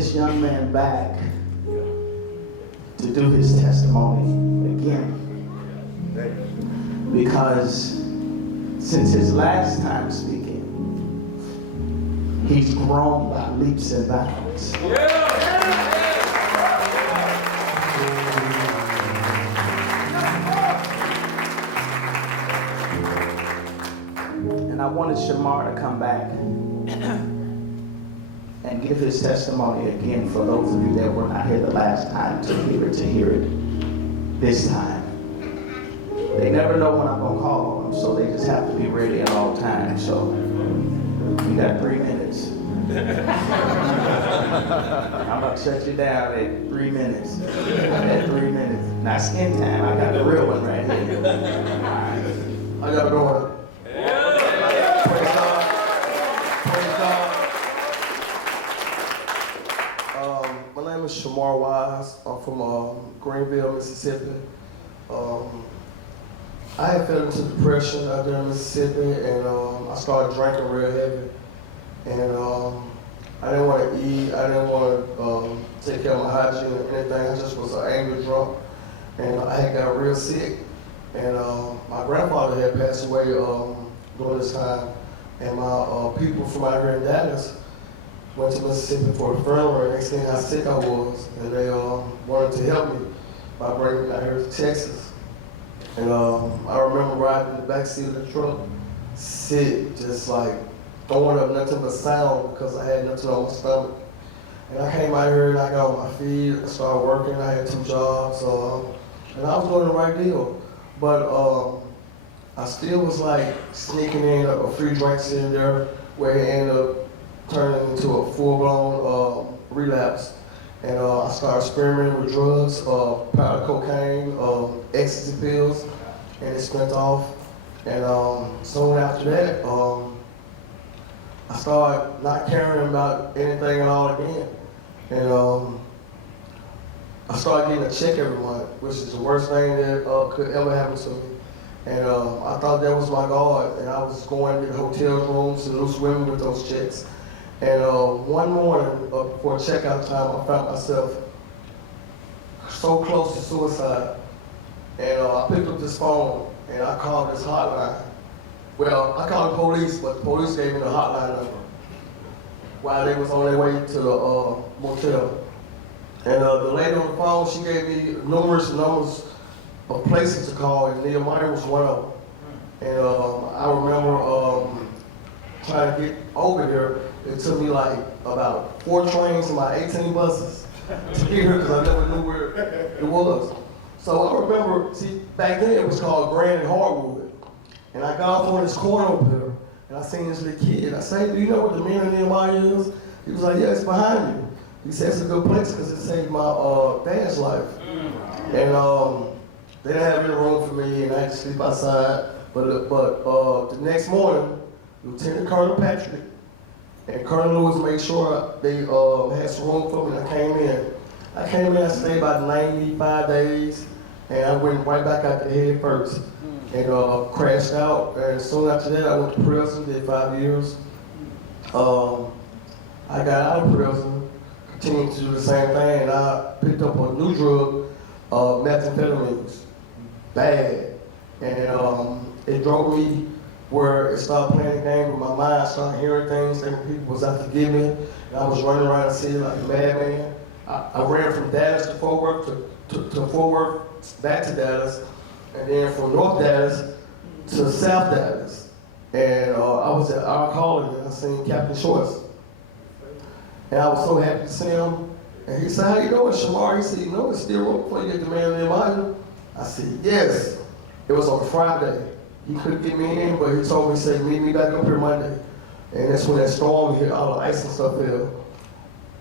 this young man back to do his testimony again. Because since his last time speaking, he's grown by leaps and bounds. And I wanted Shamar to come back and give his testimony again for those of you that were not here the last time to hear it this time. They never know when I'm going to call on them, so they just have to be ready at all times. So you got 3 minutes. I'm going to shut you down at 3 minutes. At 3 minutes. Not skin time, I got the real one right here. I got to go on. Praise God. Praise God. My name is Shamar Wise. I'm from Greenville, Mississippi. I had fell into depression out there in Mississippi, and I started drinking real heavy. And I didn't want to eat. I didn't want to take care of my hygiene or anything. I just was an angry drunk, and I had got real sick. And my grandfather had passed away during this time, and my people from out here in Dallas went to Mississippi for a funeral, and they seen how sick I was, and they wanted to help me by bringing me out here to Texas. And I remember riding in the backseat of the truck, sick, just like throwing up nothing but sound because I had nothing on my stomach. And I came out here and I got on my feet, I started working, I had 2 jobs, and I was doing the right deal. But I still was like sneaking in a few drinks in there where it ended up turning into a full-blown relapse. And I started experimenting with drugs, powder cocaine, ecstasy pills, and it spent off. And soon after that, I started not caring about anything at all again. And I started getting a check every month, which is the worst thing that could ever happen to me. And I thought that was my God, and I was going to hotel rooms and loose women with those checks. And one morning, before checkout time, I found myself so close to suicide. And I picked up this phone, and I called this hotline. Well, I called the police, but the police gave me the hotline number while they was on their way to the motel. And the lady on the phone, she gave me numerous numbers of places to call, and Nehemiah was one of them. And I remember trying to get over there. It took me like about 4 trains and about 18 buses to get here because I never knew where it was. So I remember, see, back then it was called Grand and Hardwood. And I got off on this corner over there, and I seen this little kid. I said, "Do you know what the Men of Nehemiah is?" He was like, "Yeah, it's behind you." He said, "It's a good place because it saved my dad's life." And they didn't have any room for me, and I had to sleep outside. But the next morning, Lieutenant Colonel Patrick and Colonel Lewis made sure they had some room for me, and I came in. I stayed about 95 days, and I went right back out the head first, and crashed out. And soon after that, I went to prison, did 5 years. I got out of prison, continued to do the same thing, and I picked up a new drug, methamphetamines, bad. And it drove me where it started playing a game with my mind. I started hearing things, thinking people was out to get me, and I was running around the city like a madman. I ran from Dallas to Fort Worth, to Fort Worth, back to Dallas, and then from North Dallas to South Dallas. And I was at our college, and I seen Captain Shorts. And I was so happy to see him. And he said, "How you doing, Shamar?" He said, "You know, it's still room for you at the Man of Nehemiah." I said, "Yes." It was on Friday. He couldn't get me in, but he told me, he said, "Meet me back up here Monday." And that's when that storm hit, all the ice and stuff fell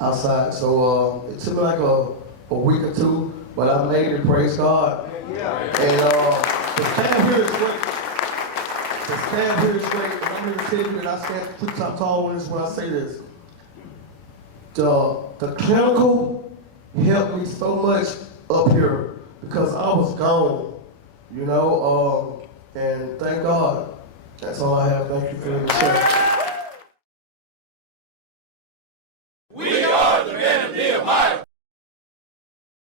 outside. So it took me like a week or 2, but I made it, praise God. And the stand here is great. The stand here is great. And I'm here to tell you that I stand 2 times tall when I say this. The clinical helped me so much up here because I was gone, you know, and thank God. That's all I have. Thank you for the show.